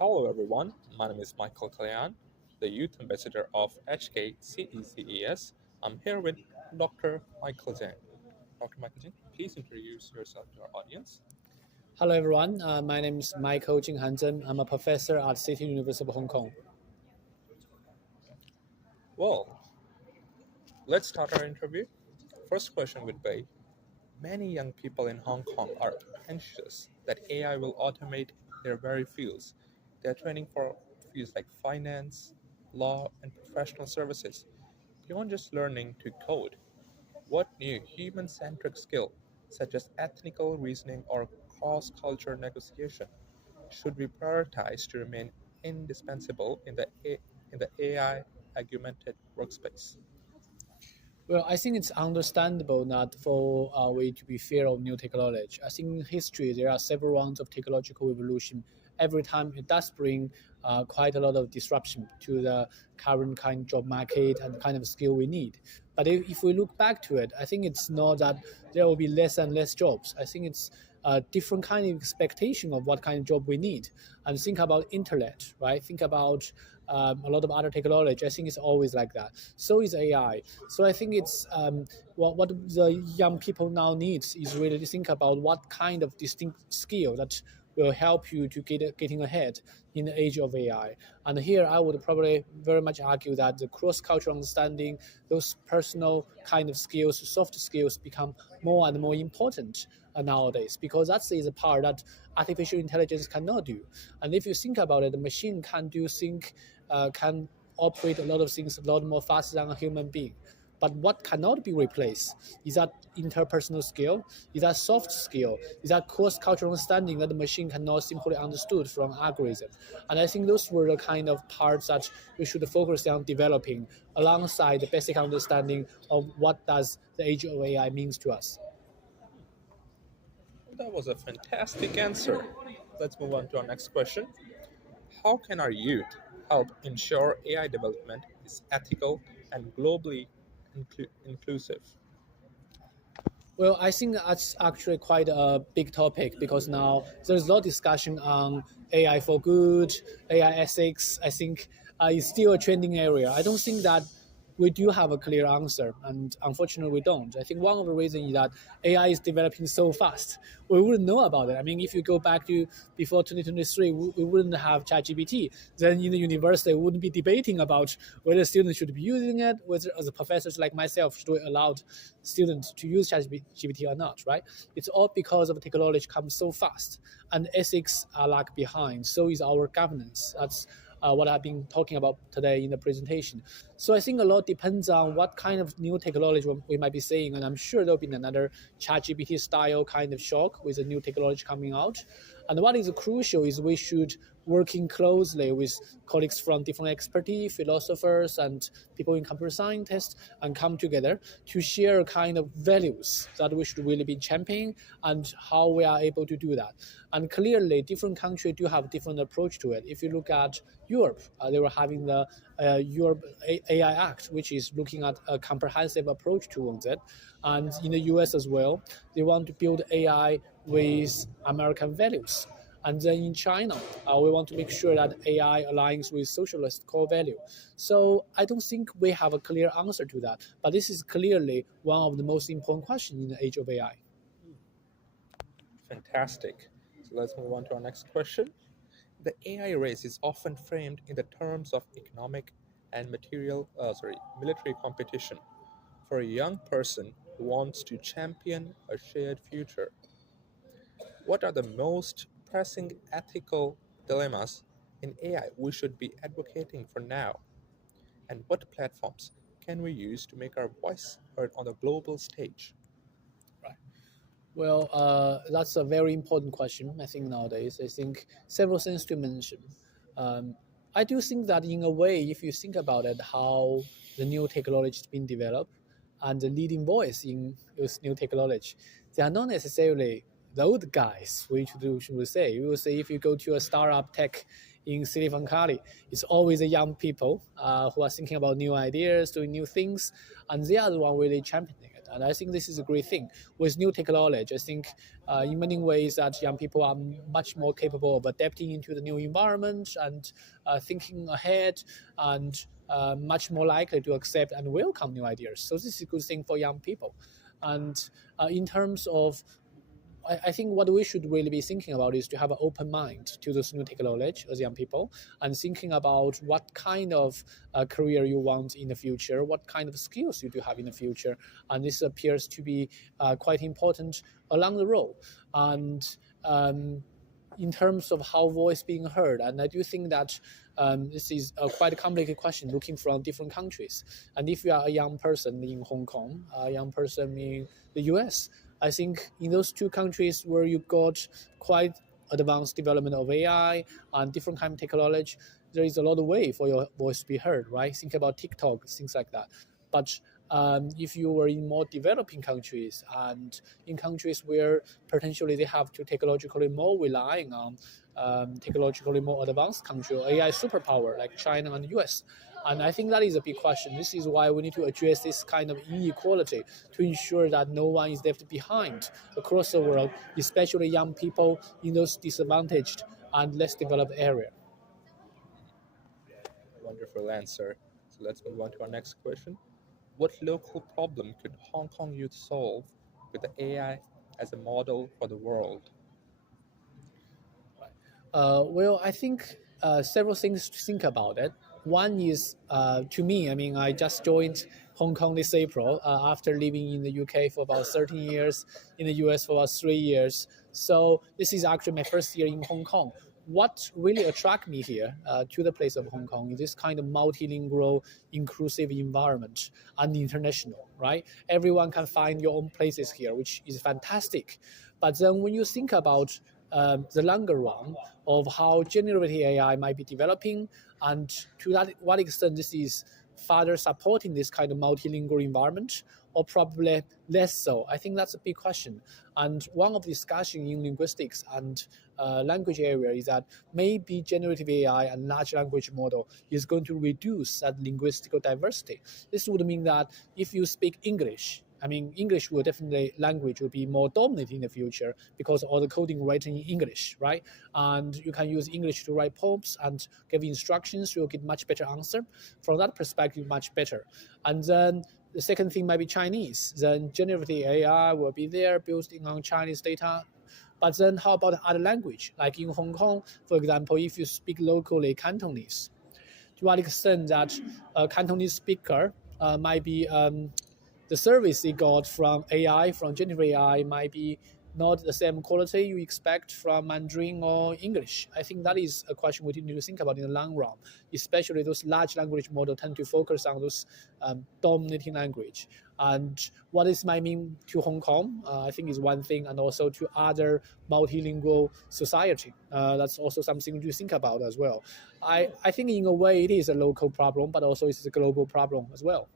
Hello everyone, my name is Michael Kalyan, the Youth Ambassador of CECES. I'm here with Dr. Michael Zeng. Dr. Michael Zeng, please introduce yourself to our audience. Hello, everyone. My name is Michael Zeng. I'm a professor at City University of Hong Kong. Well, let's start our interview. First question would be, many young people in Hong Kong are anxious that AI will automate their very fields. They're training for fields like finance, law, and professional services. Beyond just learning to code, what new human-centric skill, such as ethical reasoning or cross-cultural negotiation, should we prioritize to remain indispensable in the AI augmented workspace? Well, I think it's understandable not for we to be fear of new technology. I think in history there are several rounds of technological evolution. Every time it does bring quite a lot of disruption to the current kind of job market and the kind of skill we need. But if we look back to it, I think it's not that there will be less and less jobs. I think it's a different kind of expectation of what kind of job we need. And think about internet, right? Think about a lot of other technology. I think it's always like that. So is AI. So I think it's what the young people now need is really to think about what kind of distinct skill that will help you to getting ahead in the age of AI. And here I would probably very much argue that the cross-cultural understanding, those personal kind of skills, soft skills become more and more important nowadays, because that's is a part that artificial intelligence cannot do. And if you think about it, the machine can operate a lot of things a lot more faster than a human being. But what cannot be replaced is that interpersonal skill, is that soft skill, is that cross-cultural understanding that the machine cannot simply understood from algorithm. And I think those were the kind of parts that we should focus on developing alongside the basic understanding of what does the age of AI means to us. That was a fantastic answer. Let's move on to our next question. How can our youth help ensure AI development is ethical and globally inclusive? Well, I think that's actually quite a big topic because now there's a lot of discussion on AI for good, AI ethics. I think it's still a trending area. I don't think that we do have a clear answer, and unfortunately, we don't. I think one of the reasons is that AI is developing so fast. We wouldn't know about it. I mean, if you go back to before 2023, we wouldn't have ChatGPT. Then in the university, we wouldn't be debating about whether students should be using it, whether as a professors like myself should we allow students to use ChatGPT or not, right? It's all because of technology comes so fast, and ethics are lag behind. So is our governance. That's what I've been talking about today in the presentation. So I think a lot depends on what kind of new technology we might be seeing, and I'm sure there'll be another ChatGPT style kind of shock with a new technology coming out. And what is crucial is we should working closely with colleagues from different expertise, philosophers, and people in computer scientists, and come together to share kind of values that we should really be championing and how we are able to do that. And clearly, different countries do have different approach to it. If you look at Europe, they were having the Europe AI Act, which is looking at a comprehensive approach towards it. And in the US as well, they want to build AI with American values. And then in China, we want to make sure that AI aligns with socialist core value. So I don't think we have a clear answer to that, but this is clearly one of the most important questions in the age of AI. Fantastic. So let's move on to our next question. The AI race is often framed in the terms of economic and military competition. For a young person who wants to champion a shared future, what are the most pressing ethical dilemmas in AI we should be advocating for now? And what platforms can we use to make our voice heard on the global stage? Right. Well, that's a very important question, I think, nowadays. I think several things to mention. Um, I do think that in a way, if you think about it, how the new technology is being developed and the leading voice in this new technology, they are not necessarily the old guys, which we should say. We will say if you go to a startup tech in Silicon Valley. It's always the young people who are thinking about new ideas, doing new things, and they are the one really championing it. And I think this is a great thing. With new technology, I think in many ways that young people are much more capable of adapting into the new environment and thinking ahead and much more likely to accept and welcome new ideas. So this is a good thing for young people. And in terms of I think what we should really be thinking about is to have an open mind to this new technology as young people and thinking about what kind of career you want in the future, what kind of skills you do have in the future. And this appears to be quite important along the road. And in terms of how voice being heard, and I do think that this is a quite a complicated question looking from different countries. And if you are a young person in Hong Kong, a young person in the US, I think in those two countries where you got quite advanced development of AI and different kind of technology, there is a lot of way for your voice to be heard, right? Think about TikTok, things like that. But if you were in more developing countries and in countries where potentially they have to technologically more relying on technologically more advanced country or AI superpower like China and US. And I think that is a big question. This is why we need to address this kind of inequality to ensure that no one is left behind across the world, especially young people in those disadvantaged and less developed areas. Wonderful answer. So let's move on to our next question. What local problem could Hong Kong youth solve with the AI as a model for the world? Well, I think several things to think about it. One is, to me, I mean, I just joined Hong Kong this April after living in the UK for about 13 years, in the US for about 3 years. So this is actually my first year in Hong Kong. What really attracted me here to the place of Hong Kong is this kind of multilingual, inclusive environment and international, right? Everyone can find your own places here, which is fantastic. But then when you think about the longer run of how generative AI might be developing, and to that what extent this is further supporting this kind of multilingual environment, or probably less so. I think that's a big question. And one of the discussion in linguistics and language area is that maybe generative AI and large language model is going to reduce that linguistic diversity. This would mean that if you speak English, I mean, English will definitely, language will be more dominant in the future because all the coding written in English, right? And you can use English to write poems and give instructions, you'll get much better answer. From that perspective, much better. And then the second thing might be Chinese. Then generative AI will be there building on Chinese data. But then how about other language? Like in Hong Kong, for example, if you speak locally Cantonese, to what extent that a Cantonese speaker might be the service they got from AI, from generative AI, might be not the same quality you expect from Mandarin or English. I think that is a question we need to think about in the long run, especially those large language models tend to focus on those dominating language. And what this might mean to Hong Kong, I think is one thing, and also to other multilingual society. That's also something to think about as well. I think in a way it is a local problem, but also it's a global problem as well.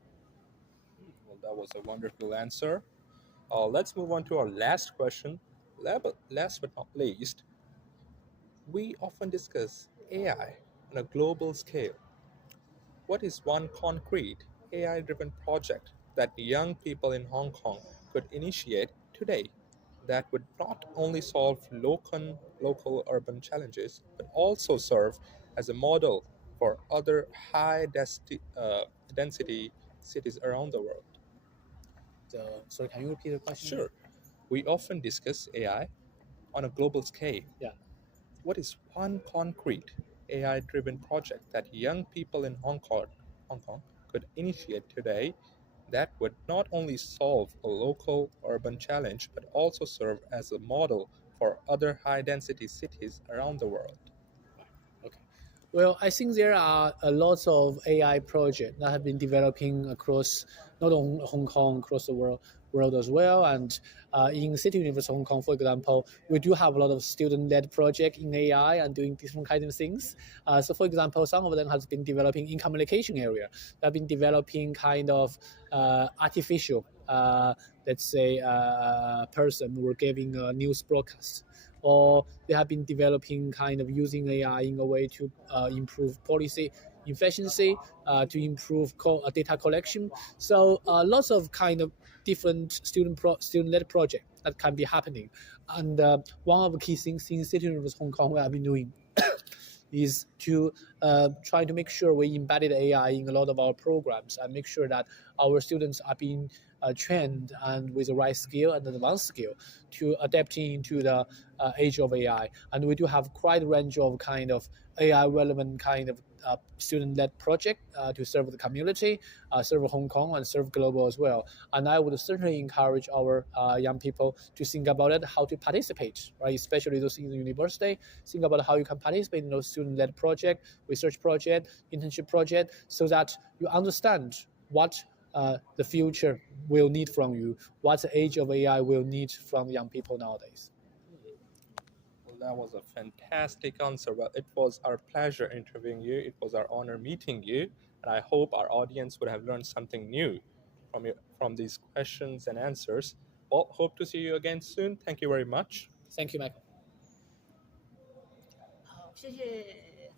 Well, that was a wonderful answer. Let's move on to our last question. Last but not least, we often discuss AI on a global scale. What is one concrete AI driven project that young people in Hong Kong could initiate today that would not only solve local urban challenges, but also serve as a model for other density cities around the world? Sorry, can you repeat the question? Sure. We often discuss AI on a global scale. Yeah. What is one concrete AI driven project that young people in Hong Kong could initiate today that would not only solve a local urban challenge but also serve as a model for other high density cities around the world? Okay. Well, I think there are a lot of AI projects that have been developing across not only Hong Kong, across the world as well. And in City University of Hong Kong, for example, we do have a lot of student-led projects in AI and doing different kinds of things. So, for example, some of them has been developing in communication area. They've been developing kind of artificial, let's say, person who are giving a news broadcast. or they have been developing kind of using AI in a way to improve policy efficiency, to improve data collection. So lots of kind of different student-led project that can be happening. And one of the key things in City University Hong Kong we have been doing is to try to make sure we embedded AI in a lot of our programs and make sure that our students are being trained and with the right skill and advanced skill to adapting into the age of AI. And we do have quite a range of kind of AI relevant kind of student-led project to serve the community, serve Hong Kong, and serve global as well. And I would certainly encourage our young people to think about it, how to participate, right? Especially those in the university, think about how you can participate in those student-led project, research project, internship project, so that you understand what the future will need from you, what the age of AI will need from young people nowadays. Well, that was a fantastic answer. Well, it was our pleasure interviewing you. It was our honor meeting you. And I hope our audience would have learned something new from these questions and answers. Well, hope to see you again soon. Thank you very much. Thank you, Michael. 好，谢谢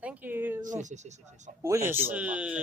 ，Thank you。谢谢。我也 Thank you very much. 是。